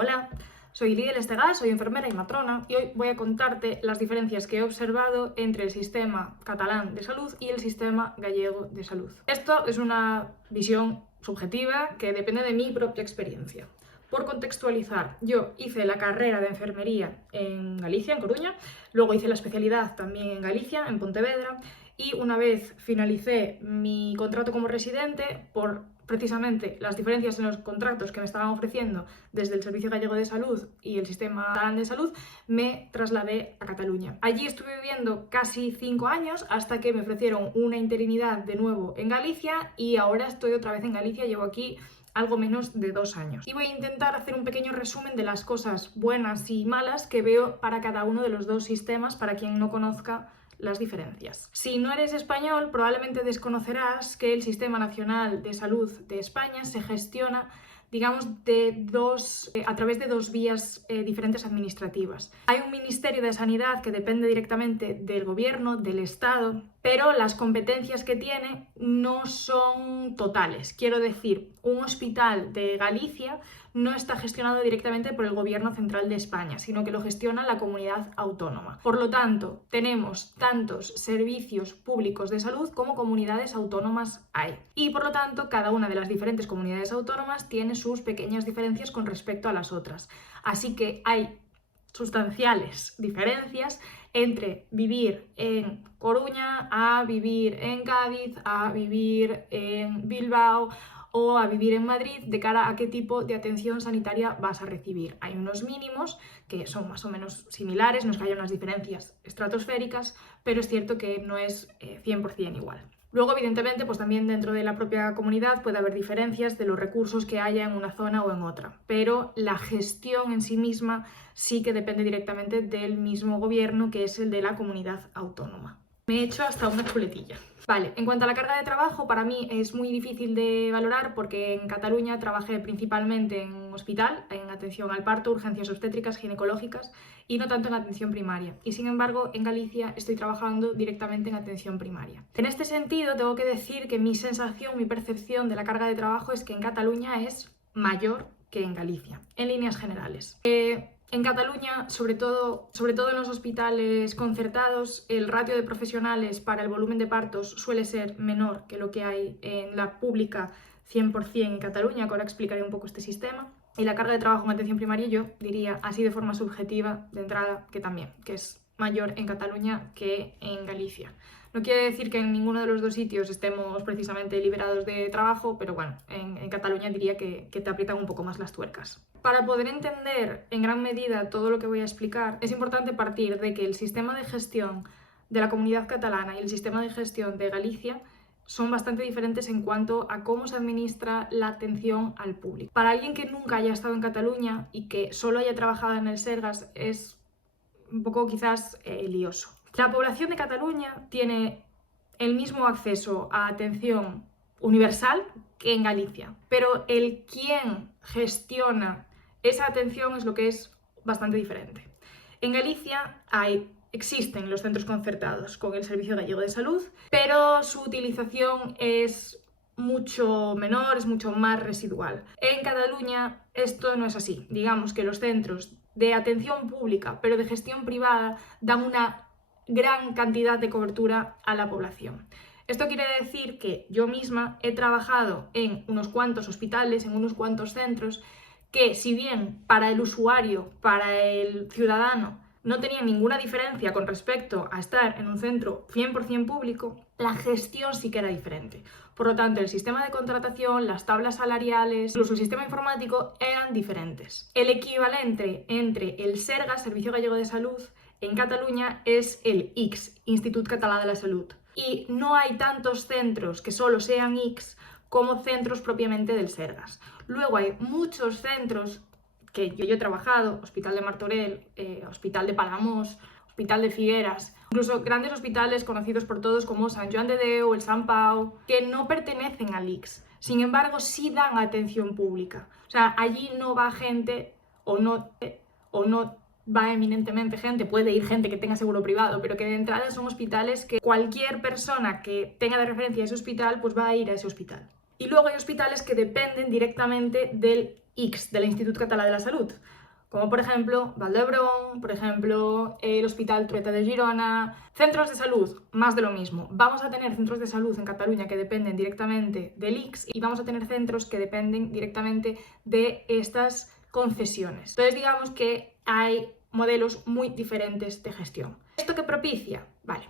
Hola, soy Lidia Lestegas, soy enfermera y matrona y hoy voy a contarte las diferencias que he observado entre el sistema catalán de salud y el sistema gallego de salud. Esto es una visión subjetiva que depende de mi propia experiencia. Por contextualizar, yo hice la carrera de enfermería en Galicia, en Coruña, luego hice la especialidad también en Galicia, en Pontevedra, y una vez finalicé mi contrato como residente, por precisamente las diferencias en los contratos que me estaban ofreciendo desde el Servicio Gallego de Salud y el Sistema Catalán de Salud, me trasladé a Cataluña. Allí estuve viviendo casi 5 años hasta que me ofrecieron una interinidad de nuevo en Galicia y ahora estoy otra vez en Galicia, llevo aquí algo menos de 2 años. Y voy a intentar hacer un pequeño resumen de las cosas buenas y malas que veo para cada uno de los dos sistemas, para quien no conozca las diferencias. Si no eres español, probablemente desconocerás que el Sistema Nacional de Salud de España se gestiona, digamos, a través de dos vías diferentes administrativas. Hay un Ministerio de Sanidad que depende directamente del gobierno, del Estado, pero las competencias que tiene no son totales. Quiero decir, un hospital de Galicia no está gestionado directamente por el gobierno central de España, sino que lo gestiona la comunidad autónoma. Por lo tanto, tenemos tantos servicios públicos de salud como comunidades autónomas hay. Y por lo tanto, cada una de las diferentes comunidades autónomas tiene sus pequeñas diferencias con respecto a las otras. Así que hay sustanciales diferencias entre vivir en Coruña a vivir en Cádiz, a vivir en Bilbao o a vivir en Madrid de cara a qué tipo de atención sanitaria vas a recibir. Hay unos mínimos que son más o menos similares, no es que haya unas diferencias estratosféricas, pero es cierto que no es 100% igual. Luego, evidentemente, pues también dentro de la propia comunidad puede haber diferencias de los recursos que haya en una zona o en otra, pero la gestión en sí misma sí que depende directamente del mismo gobierno, que es el de la comunidad autónoma. Me he hecho hasta una chuletilla. Vale, en cuanto a la carga de trabajo, para mí es muy difícil de valorar porque en Cataluña trabajé principalmente en hospital, en atención al parto, urgencias obstétricas, ginecológicas y no tanto en atención primaria. Y sin embargo, en Galicia estoy trabajando directamente en atención primaria. En este sentido, tengo que decir que mi sensación, mi percepción de la carga de trabajo es que en Cataluña es mayor que en Galicia, en líneas generales. En Cataluña, sobre todo en los hospitales concertados, el ratio de profesionales para el volumen de partos suele ser menor que lo que hay en la pública 100% en Cataluña, que ahora explicaré un poco este sistema. Y la carga de trabajo en atención primaria, yo diría así de forma subjetiva de entrada que es mayor en Cataluña que en Galicia. No quiere decir que en ninguno de los dos sitios estemos precisamente liberados de trabajo, pero bueno, en Cataluña diría que te aprietan un poco más las tuercas. Para poder entender en gran medida todo lo que voy a explicar, es importante partir de que el sistema de gestión de la comunidad catalana y el sistema de gestión de Galicia son bastante diferentes en cuanto a cómo se administra la atención al público. Para alguien que nunca haya estado en Cataluña y que solo haya trabajado en el Sergas es un poco quizás lioso. La población de Cataluña tiene el mismo acceso a atención universal que en Galicia, pero el quién gestiona esa atención es lo que es bastante diferente. En Galicia existen los centros concertados con el Servicio Gallego de Salud, pero su utilización es mucho menor, es mucho más residual. En Cataluña esto no es así. Digamos que los centros de atención pública, pero de gestión privada, dan una gran cantidad de cobertura a la población. Esto quiere decir que yo misma he trabajado en unos cuantos hospitales, en unos cuantos centros, que si bien para el usuario, para el ciudadano, no tenía ninguna diferencia con respecto a estar en un centro 100% público, la gestión sí que era diferente. Por lo tanto, el sistema de contratación, las tablas salariales, incluso el sistema informático eran diferentes. El equivalente entre el Sergas, Servicio Gallego de Salud, en Cataluña es el ICS, Institut Català de la Salut. Y no hay tantos centros que solo sean ICS como centros propiamente del Sergas. Luego hay muchos centros que yo he trabajado, Hospital de Martorell, Hospital de Palamós, Hospital de Figueras, incluso grandes hospitales conocidos por todos como Sant Joan de Déu, el Sant Pau, que no pertenecen al ICS. Sin embargo, sí dan atención pública. O sea, allí no va gente o no va eminentemente gente, puede ir gente que tenga seguro privado, pero que de entrada son hospitales que cualquier persona que tenga de referencia ese hospital, pues va a ir a ese hospital. Y luego hay hospitales que dependen directamente del X del Institut Català de la Salut, como por ejemplo Vall d'Hebron, por ejemplo el Hospital Trueta de Girona. Centros de salud, más de lo mismo. Vamos a tener centros de salud en Cataluña que dependen directamente del ICS y vamos a tener centros que dependen directamente de estas concesiones. Entonces digamos que hay modelos muy diferentes de gestión. ¿Esto qué propicia? Vale.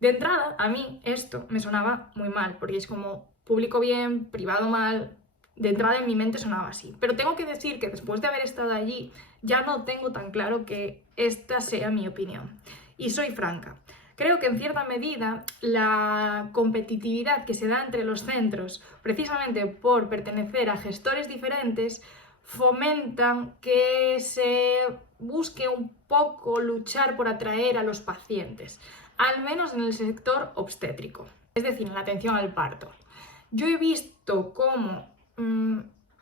De entrada, a mí esto me sonaba muy mal, porque es como público bien, privado mal. De entrada en mi mente sonaba así. Pero tengo que decir que después de haber estado allí, ya no tengo tan claro que esta sea mi opinión. Y soy franca. Creo que en cierta medida la competitividad que se da entre los centros, precisamente por pertenecer a gestores diferentes, fomentan que se busque un poco luchar por atraer a los pacientes, al menos en el sector obstétrico, es decir, en la atención al parto. Yo he visto cómo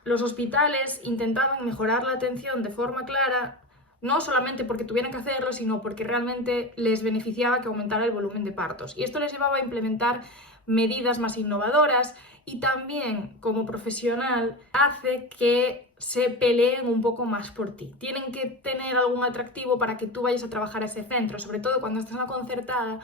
los hospitales intentaban mejorar la atención de forma clara, no solamente porque tuvieran que hacerlo, sino porque realmente les beneficiaba que aumentara el volumen de partos. Y esto les llevaba a implementar medidas más innovadoras y también, como profesional, hace que se peleen un poco más por ti. Tienen que tener algún atractivo para que tú vayas a trabajar a ese centro, sobre todo cuando estás en la concertada,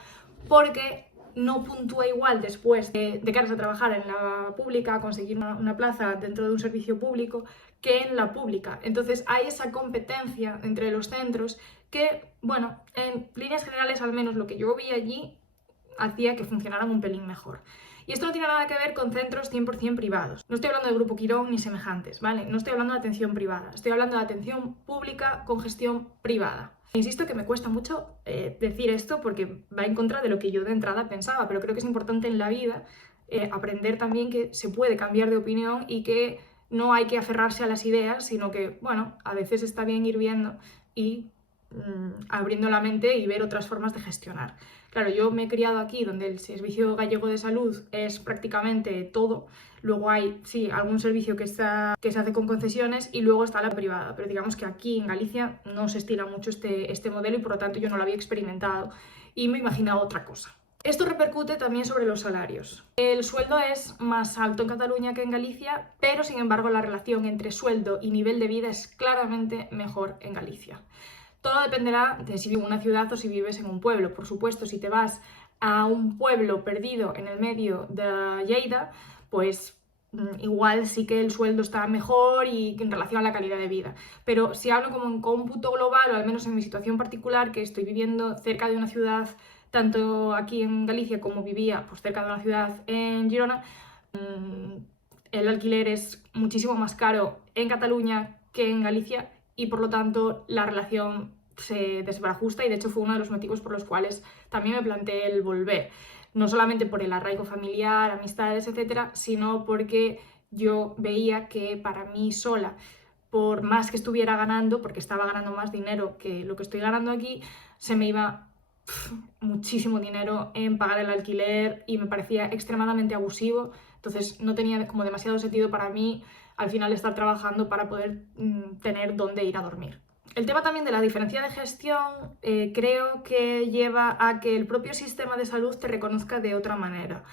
porque no puntúa igual después de que vas a trabajar en la pública, conseguir una plaza dentro de un servicio público, que en la pública. Entonces hay esa competencia entre los centros que, bueno, en líneas generales, al menos lo que yo vi allí, hacía que funcionaran un pelín mejor. Y esto no tiene nada que ver con centros 100% privados. No estoy hablando de Grupo Quirón ni semejantes, ¿vale? No estoy hablando de atención privada. Estoy hablando de atención pública con gestión privada. Insisto que me cuesta mucho decir esto porque va en contra de lo que yo de entrada pensaba, pero creo que es importante en la vida aprender también que se puede cambiar de opinión y que no hay que aferrarse a las ideas, sino que, bueno, a veces está bien ir viendo y abriendo la mente y ver otras formas de gestionar. Claro, yo me he criado aquí donde el Servicio Gallego de Salud es prácticamente todo. Luego hay, sí, algún servicio que se hace con concesiones y luego está la privada. Pero digamos que aquí en Galicia no se estila mucho este modelo y por lo tanto yo no lo había experimentado y me imaginaba otra cosa. Esto repercute también sobre los salarios. El sueldo es más alto en Cataluña que en Galicia, pero sin embargo la relación entre sueldo y nivel de vida es claramente mejor en Galicia. Todo dependerá de si vives en una ciudad o si vives en un pueblo. Por supuesto, si te vas a un pueblo perdido en el medio de Lleida, pues igual sí que el sueldo está mejor y en relación a la calidad de vida. Pero si hablo como en cómputo global, o al menos en mi situación particular, que estoy viviendo cerca de una ciudad, tanto aquí en Galicia como vivía pues, cerca de una ciudad en Girona, el alquiler es muchísimo más caro en Cataluña que en Galicia y por lo tanto la relación se desbarajusta y de hecho fue uno de los motivos por los cuales también me planteé el volver. No solamente por el arraigo familiar, amistades, etcétera, sino porque yo veía que para mí sola, por más que estuviera ganando, porque estaba ganando más dinero que lo que estoy ganando aquí, se me iba muchísimo dinero en pagar el alquiler y me parecía extremadamente abusivo. Entonces no tenía como demasiado sentido para mí al final estar trabajando para poder tener dónde ir a dormir. El tema también de la diferencia de gestión creo que lleva a que el propio sistema de salud te reconozca de otra manera.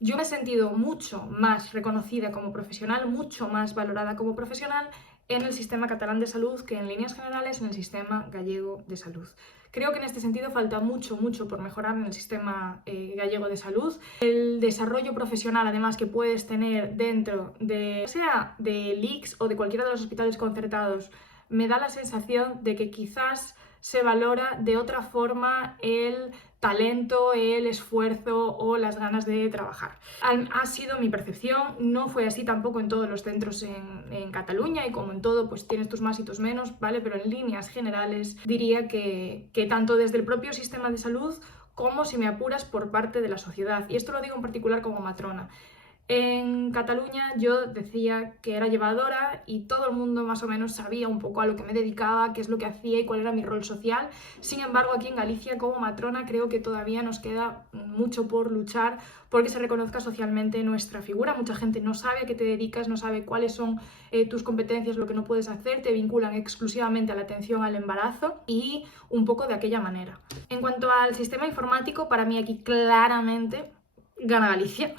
Yo me he sentido mucho más reconocida como profesional, mucho más valorada como profesional en el sistema catalán de salud que en líneas generales en el sistema gallego de salud. Creo que en este sentido falta mucho por mejorar en el sistema gallego de salud. El desarrollo profesional, además, que puedes tener dentro de, sea del ICS o de cualquiera de los hospitales concertados, me da la sensación de que quizás se valora de otra forma el talento, el esfuerzo o las ganas de trabajar. Ha sido mi percepción, no fue así tampoco en todos los centros en Cataluña y como en todo pues tienes tus más y tus menos, ¿vale? Pero en líneas generales diría que tanto desde el propio sistema de salud como, si me apuras, por parte de la sociedad. Y esto lo digo en particular como matrona. En Cataluña yo decía que era llevadora y todo el mundo más o menos sabía un poco a lo que me dedicaba, qué es lo que hacía y cuál era mi rol social. Sin embargo, aquí en Galicia como matrona creo que todavía nos queda mucho por luchar porque se reconozca socialmente nuestra figura. Mucha gente no sabe a qué te dedicas, no sabe cuáles son tus competencias, lo que no puedes hacer, te vinculan exclusivamente a la atención al embarazo y un poco de aquella manera. En cuanto al sistema informático, para mí aquí claramente gana Galicia.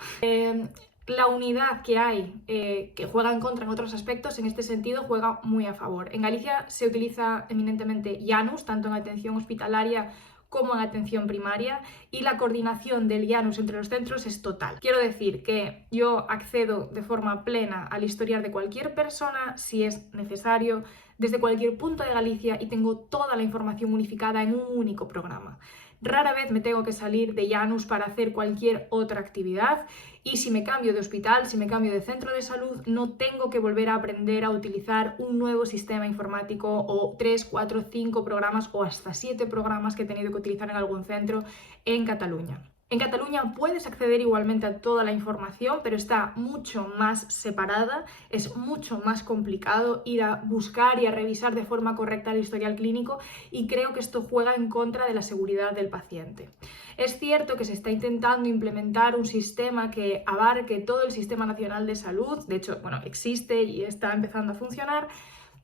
la unidad que hay, que juega en contra en otros aspectos, en este sentido juega muy a favor. En Galicia se utiliza eminentemente Janus, tanto en atención hospitalaria como en atención primaria, y la coordinación del Janus entre los centros es total. Quiero decir que yo accedo de forma plena al historial de cualquier persona, si es necesario, desde cualquier punto de Galicia, y tengo toda la información unificada en un único programa. Rara vez me tengo que salir de Janus para hacer cualquier otra actividad, y si me cambio de hospital, si me cambio de centro de salud, no tengo que volver a aprender a utilizar un nuevo sistema informático o 3, 4, 5 programas o hasta 7 programas que he tenido que utilizar en algún centro en Cataluña. En Cataluña puedes acceder igualmente a toda la información, pero está mucho más separada, es mucho más complicado ir a buscar y a revisar de forma correcta el historial clínico, y creo que esto juega en contra de la seguridad del paciente. Es cierto que se está intentando implementar un sistema que abarque todo el Sistema Nacional de Salud, de hecho, bueno, existe y está empezando a funcionar,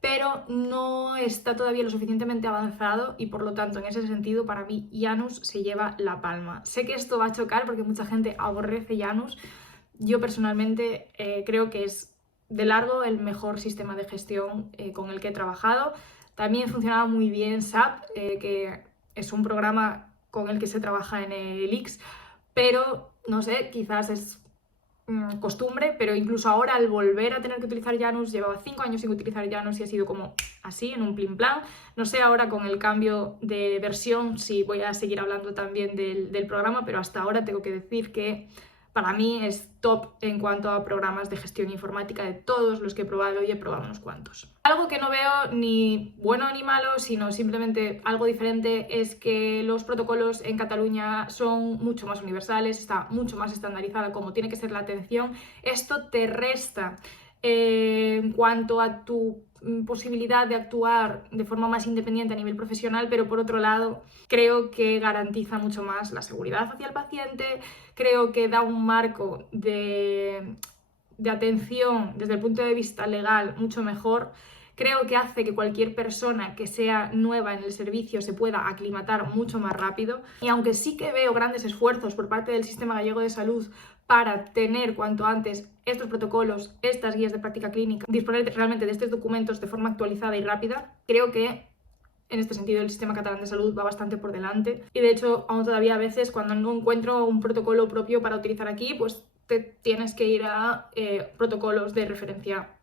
pero no está todavía lo suficientemente avanzado, y por lo tanto, en ese sentido, para mí Janus se lleva la palma. Sé que esto va a chocar porque mucha gente aborrece Janus. Yo personalmente creo que es de largo el mejor sistema de gestión con el que he trabajado. También funcionaba muy bien SAP, que es un programa con el que se trabaja en el IX, pero no sé, quizás es costumbre, pero incluso ahora al volver a tener que utilizar Janus, llevaba 5 años sin utilizar Janus y ha sido como así, en un plin plan. No sé ahora con el cambio de versión si voy a seguir hablando también del programa, pero hasta ahora tengo que decir que para mí es top en cuanto a programas de gestión informática de todos los que he probado, y he probado unos cuantos. Algo que no veo ni bueno ni malo, sino simplemente algo diferente, es que los protocolos en Cataluña son mucho más universales, está mucho más estandarizada como tiene que ser la atención. Esto te resta en cuanto a tu posibilidad de actuar de forma más independiente a nivel profesional, pero por otro lado creo que garantiza mucho más la seguridad hacia el paciente, creo que da un marco de atención desde el punto de vista legal mucho mejor. Creo que hace que cualquier persona que sea nueva en el servicio se pueda aclimatar mucho más rápido, y aunque sí que veo grandes esfuerzos por parte del Sistema Gallego de Salud para tener cuanto antes estos protocolos, estas guías de práctica clínica, disponer realmente de estos documentos de forma actualizada y rápida, creo que en este sentido el Sistema Catalán de Salud va bastante por delante. Y de hecho, aún todavía a veces cuando no encuentro un protocolo propio para utilizar aquí, pues te tienes que ir a protocolos de referencia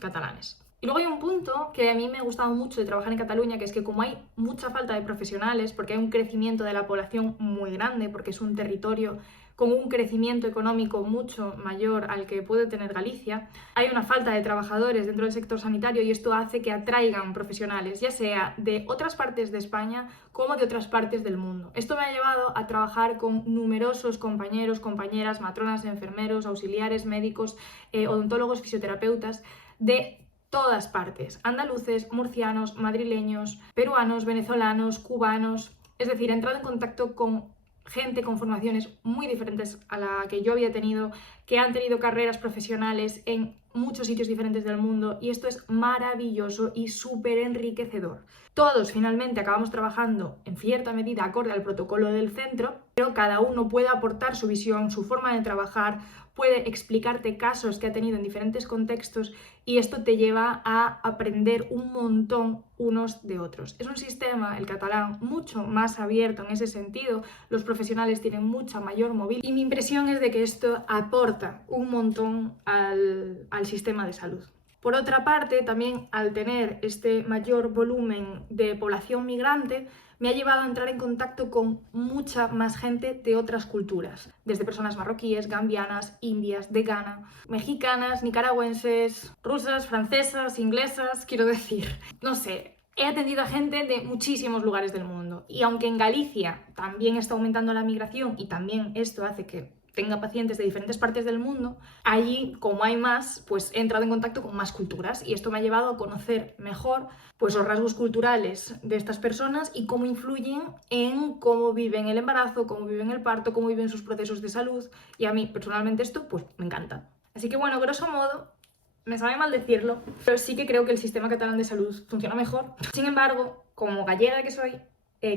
catalanes. Y luego hay un punto que a mí me ha gustado mucho de trabajar en Cataluña, que es que como hay mucha falta de profesionales, porque hay un crecimiento de la población muy grande, porque es un territorio con un crecimiento económico mucho mayor al que puede tener Galicia, hay una falta de trabajadores dentro del sector sanitario, y esto hace que atraigan profesionales, ya sea de otras partes de España como de otras partes del mundo. Esto me ha llevado a trabajar con numerosos compañeros, compañeras, matronas, enfermeros, auxiliares, médicos, odontólogos, fisioterapeutas de todas partes: andaluces, murcianos, madrileños, peruanos, venezolanos, cubanos. Es decir, he entrado en contacto con gente con formaciones muy diferentes a la que yo había tenido, que han tenido carreras profesionales en muchos sitios diferentes del mundo, y esto es maravilloso y súper enriquecedor. Todos finalmente acabamos trabajando en cierta medida acorde al protocolo del centro, pero cada uno puede aportar su visión, su forma de trabajar, puede explicarte casos que ha tenido en diferentes contextos, y esto te lleva a aprender un montón unos de otros. Es un sistema, el catalán, mucho más abierto en ese sentido, los profesionales tienen mucha mayor movilidad, y mi impresión es de que esto aporta un montón al sistema de salud. Por otra parte, también al tener este mayor volumen de población migrante, me ha llevado a entrar en contacto con mucha más gente de otras culturas, desde personas marroquíes, gambianas, indias, de Ghana, mexicanas, nicaragüenses, rusas, francesas, inglesas, quiero decir, no sé. He atendido a gente de muchísimos lugares del mundo, y aunque en Galicia también está aumentando la migración y también esto hace que tenga pacientes de diferentes partes del mundo, allí, como hay más, pues he entrado en contacto con más culturas, y esto me ha llevado a conocer mejor pues los rasgos culturales de estas personas y cómo influyen en cómo viven el embarazo, cómo viven el parto, cómo viven sus procesos de salud, y a mí personalmente esto pues me encanta. Así que bueno, grosso modo, me sabe mal decirlo, pero sí que creo que el sistema catalán de salud funciona mejor. Sin embargo, como gallega que soy,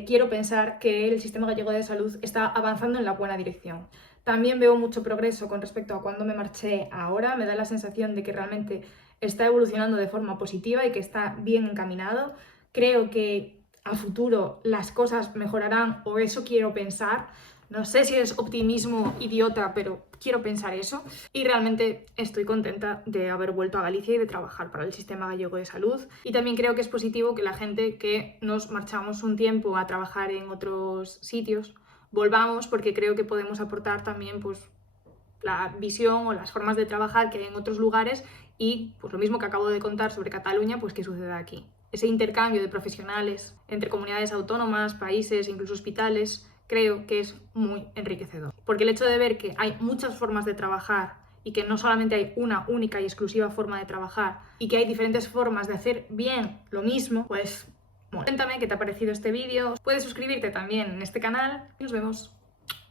quiero pensar que el sistema gallego de salud está avanzando en la buena dirección. También veo mucho progreso con respecto a cuando me marché a ahora. Me da la sensación de que realmente está evolucionando de forma positiva y que está bien encaminado. Creo que a futuro las cosas mejorarán, o eso quiero pensar. No sé si es optimismo idiota, pero quiero pensar eso. Y realmente estoy contenta de haber vuelto a Galicia y de trabajar para el sistema gallego de salud. Y también creo que es positivo que la gente que nos marchamos un tiempo a trabajar en otros sitios volvamos, porque creo que podemos aportar también pues la visión o las formas de trabajar que hay en otros lugares y pues lo mismo que acabo de contar sobre Cataluña, pues que suceda aquí. Ese intercambio de profesionales entre comunidades autónomas, países, incluso hospitales, creo que es muy enriquecedor. Porque el hecho de ver que hay muchas formas de trabajar y que no solamente hay una única y exclusiva forma de trabajar y que hay diferentes formas de hacer bien lo mismo, pues bueno. Cuéntame qué te ha parecido este vídeo. Puedes suscribirte también en este canal y nos vemos.